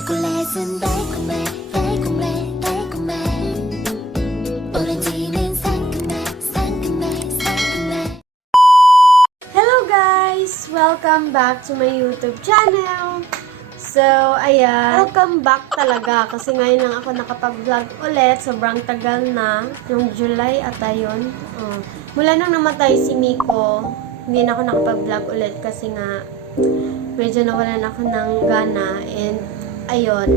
초콜릿은 달콤해 달콤해 달콤해 오렌지는 상큼해 상큼해 상큼해 Hello guys! Welcome back to my YouTube channel! So, ayan. Welcome back talaga kasi ngayon lang ako nakapag-vlog ulit. Sobrang tagal na. Yung July at ayun. Oh. Mula nang namatay si Miko, hindi na ako nakapag-vlog ulit kasi nga medyo nawalan ako ng gana and ayun.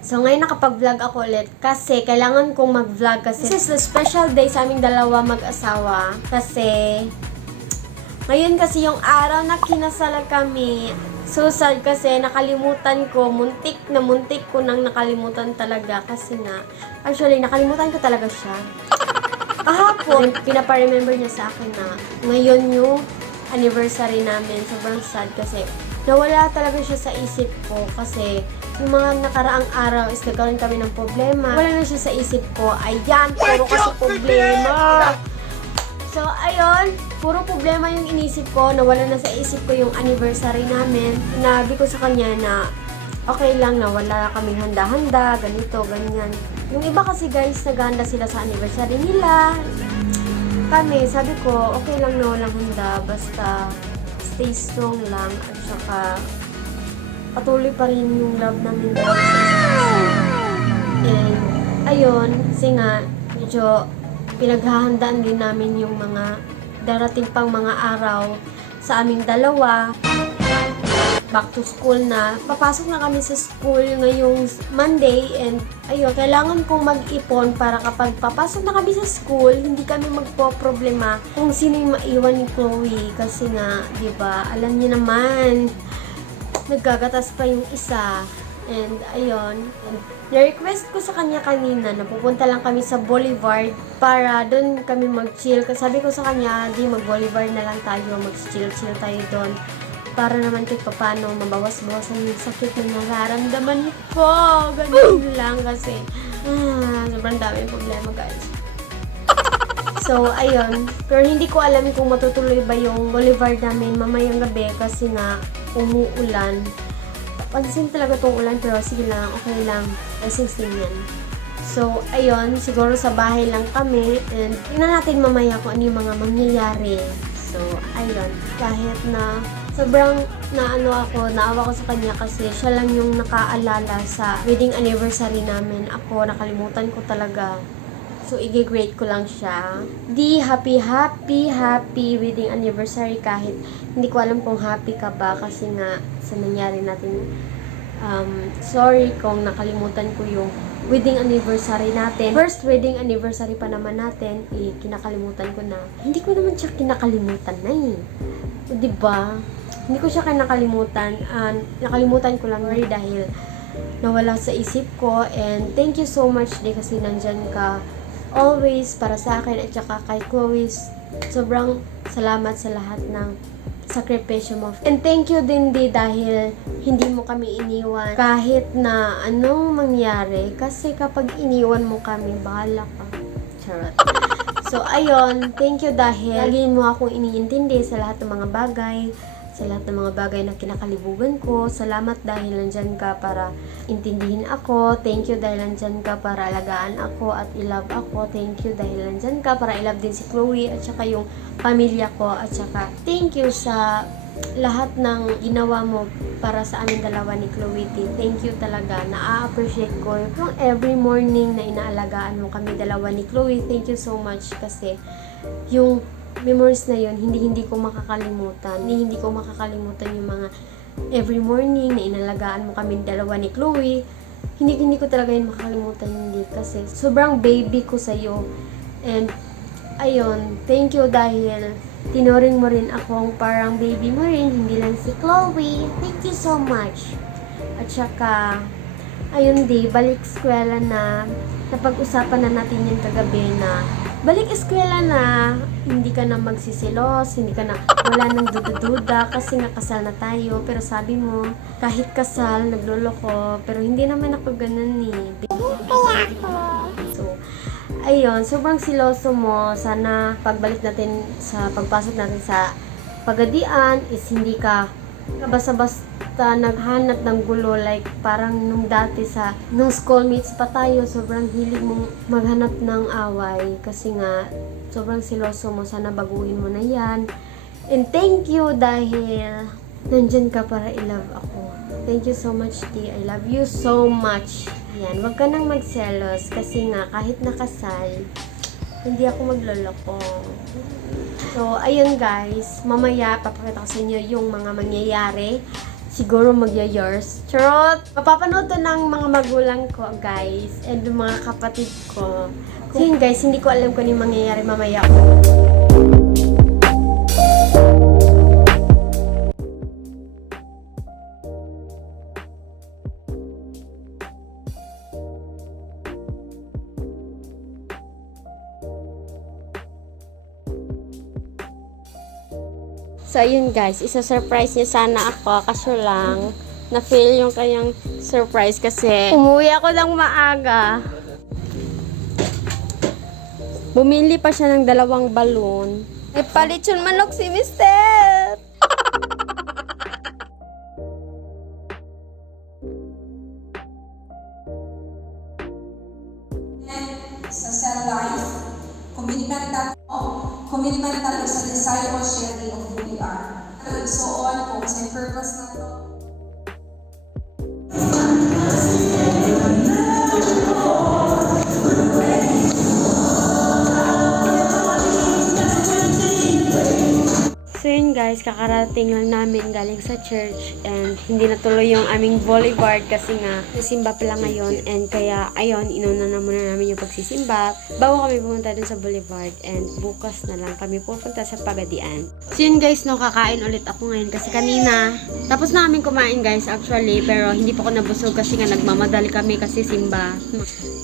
So, ngayon nakapag-vlog ako ulit kasi kailangan kong mag-vlog kasi this is the special day sa aming dalawa mag-asawa kasi ngayon kasi yung araw na kinasala kami, so sad kasi nakalimutan ko, muntik na muntik ko nang nakalimutan talaga kasi nga, actually nakalimutan ko talaga siya. Kahapon, pinapa-remember niya sa akin na ngayon yung anniversary namin, sobrang sad kasi nawala talaga siya sa isip ko kasi yung mga nakaraang araw is nagkaroon kami ng problema. Wala na siya sa isip ko. Ayan, puro kasi problema. So, ayun, puro problema yung inisip ko, nawala na sa isip ko yung anniversary namin. Sinabi ko sa kanya na okay lang na wala kaming handa-handa, ganito, ganyan. Yung iba kasi guys, naghahanda sila sa anniversary nila. Kami, sabi ko, okay lang na walang handa, basta stay strong lang at saka patuloy pa rin yung love namin dalawa sa. And, ayun, kasi nga, medyo pinaghahandaan din namin yung mga darating pang mga araw sa aming dalawa. Back to school na. Papasok na kami sa school ngayong Monday and ayun, kailangan kong mag-ipon para kapag papasok na kami sa school, hindi kami magpo-problema kung sino yung maiwan ni Chloe. Kasi nga, di ba alam niyo naman, nagkagatas pa yung isa. And ayun, na-request ko sa kanya kanina na pupunta lang kami sa Boulevard para doon kami mag-chill. Kasi sabi ko sa kanya, di mag-Boulevard na lang tayo, mag-chill-chill tayo doon. Para naman kahit paano mabawas-bawasan yung sakit na nararamdaman ko. Ganun lang kasi. Ah, sobrang dami problema guys. So, ayun. Pero hindi ko alam kung matutuloy ba yung boulevard namin mamayang gabi kasi nga umuulan. Pansin talaga tong ulan pero sige lang, okay lang. Lasing-sing yan. So, ayun. Siguro sa bahay lang kami and tingnan natin mamaya kung ano yung mga mangyayari. So, ayun. Kahit na sobrang naano ako, naawa ko sa kanya kasi siya lang yung nakaalala sa wedding anniversary namin. Ako, nakalimutan ko talaga. So, i-grade ko lang siya. Di happy, happy, happy wedding anniversary kahit hindi ko alam kung happy ka ba kasi nga sa nangyari natin. Um, sorry kung nakalimutan ko yung wedding anniversary natin. First wedding anniversary pa naman natin, eh, kinakalimutan ko na. Hindi ko naman siya kinakalimutan na eh. O, diba? Hindi ko siya kinakalimutan. Uh, nakalimutan ko lang rin dahil nawala sa isip ko. And thank you so much di kasi nandyan ka always para sa akin at saka kay Chloe. Sobrang salamat sa lahat ng sakripisyo mo. And thank you din di dahil hindi mo kami iniwan kahit na anong mangyari kasi kapag iniwan mo kami, bahala ka. Charot. So, ayun, thank you dahil lagi mo akong iniintindi sa lahat ng mga bagay, sa lahat ng mga bagay na kinakalibugan ko. Salamat dahil nandyan ka para intindihin ako. Thank you dahil nandyan ka para alagaan ako at ilove ako. Thank you dahil nandyan ka para ilove din si Chloe at saka yung pamilya ko. At saka thank you sa lahat ng ginawa mo para sa aming dalawa ni Chloe T. Thank you talaga. Na-appreciate ko yung every morning na inaalagaan mo kami dalawa ni Chloe. Thank you so much kasi yung memories na yun, hindi hindi ko makakalimutan. Hindi hindi ko makakalimutan yung mga every morning na inalagaan mo kami dalawa ni Chloe. Hindi hindi ko talaga yun makakalimutan hindi kasi sobrang baby ko sa iyo. And ayun, thank you dahil tinuring mo rin akong parang baby mo rin, hindi lang si Chloe. Thank you so much. At saka, ayun di, balik eskwela na, napag-usapan na natin yung kagabi na balik eskwela na, hindi ka na magsisilos, hindi ka na, wala nang dudududa kasi nga kasal na tayo. Pero sabi mo, kahit kasal, nagluloko, pero hindi naman ako ganun eh. So, ayun, sobrang siloso mo. Sana pagbalik natin sa pagpasok natin sa pagadian is hindi ka basta-basta naghanap ng gulo like parang nung dati sa nung schoolmates pa tayo sobrang hilig mong maghanap ng away. Kasi nga sobrang siloso mo sana baguhin mo na yan. And thank you dahil nandyan ka para i-love ako. Thank you so much T. I love you so much. Yan wag ka nang magselos. Kasi nga kahit nakasal hindi ako magloloko. So, ayun guys, mamaya papakita ko sa inyo yung mga mangyayari. Siguro magya-yours. Charot! Mapapanood ng mga magulang ko, guys, and mga kapatid ko. So yun guys, hindi ko alam kung ano yung mangyayari mamaya. So, ayun guys, isa-surprise niya sana ako. Kaso lang, na-fail yung kanyang surprise kasi umuwi ako ng maaga. Bumili pa siya ng dalawang balon. May palit yung manok si Mister! sa cell life, commitment nato, commitment nato sa desire sharing of so on po sa purpose nato. So guys, kakarating lang namin galing sa church and hindi natuloy yung aming boulevard kasi nga nasimba pa lang ngayon and kaya ayun, inuna na muna namin yung pagsisimba bago kami pumunta dun sa boulevard and bukas na lang kami pupunta sa Pagadian. So yun guys, no, kakain ulit ako ngayon kasi kanina tapos na kami kumain guys actually pero hindi pa ako nabusog kasi nga nagmamadali kami kasi simba.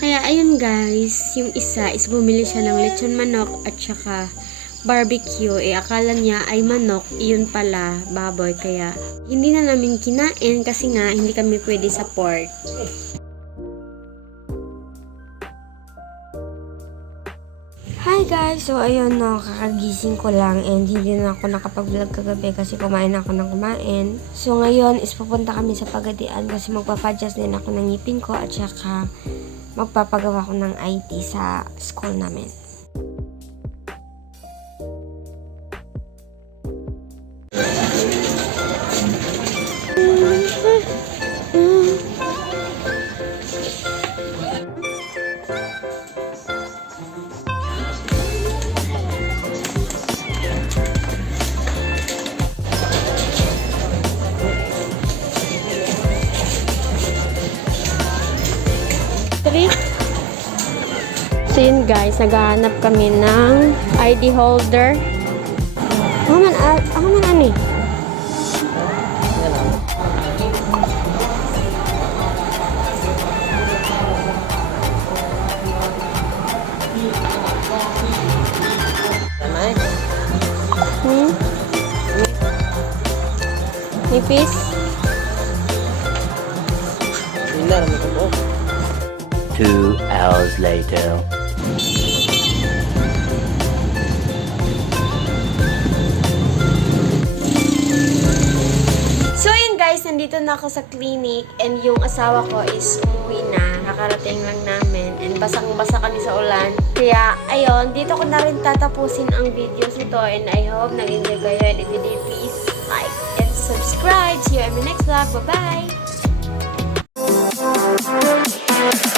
Kaya ayun guys, yung isa is bumili siya ng lechon manok at saka barbecue, eh akala niya ay manok, iyon pala, baboy. Kaya hindi na namin kinain kasi nga hindi kami pwede sa pork. Hi guys! So ayun no, kakagising ko lang and hindi na ako nakapag-vlog kagabi kasi kumain ako ng kumain. So ngayon is pupunta kami sa Pagadian kasi magpapadjust din ako ng ngipin ko at saka magpapagawa ko ng IT sa school namin. Three. So yun guys, naghahanap kami ng ID holder. Ako man, ako man ani. Hmm? Nipis? Two hours later. So yun guys, nandito na ako sa clinic and yung asawa ko is umuwi na. Kakarating lang namin and basang-basa kami sa ulan. Kaya ayun, dito ko na rin tatapusin ang videos nito and I hope nag-enjoy kayo and if you did, please like and subscribe. See you in my next vlog. Bye-bye!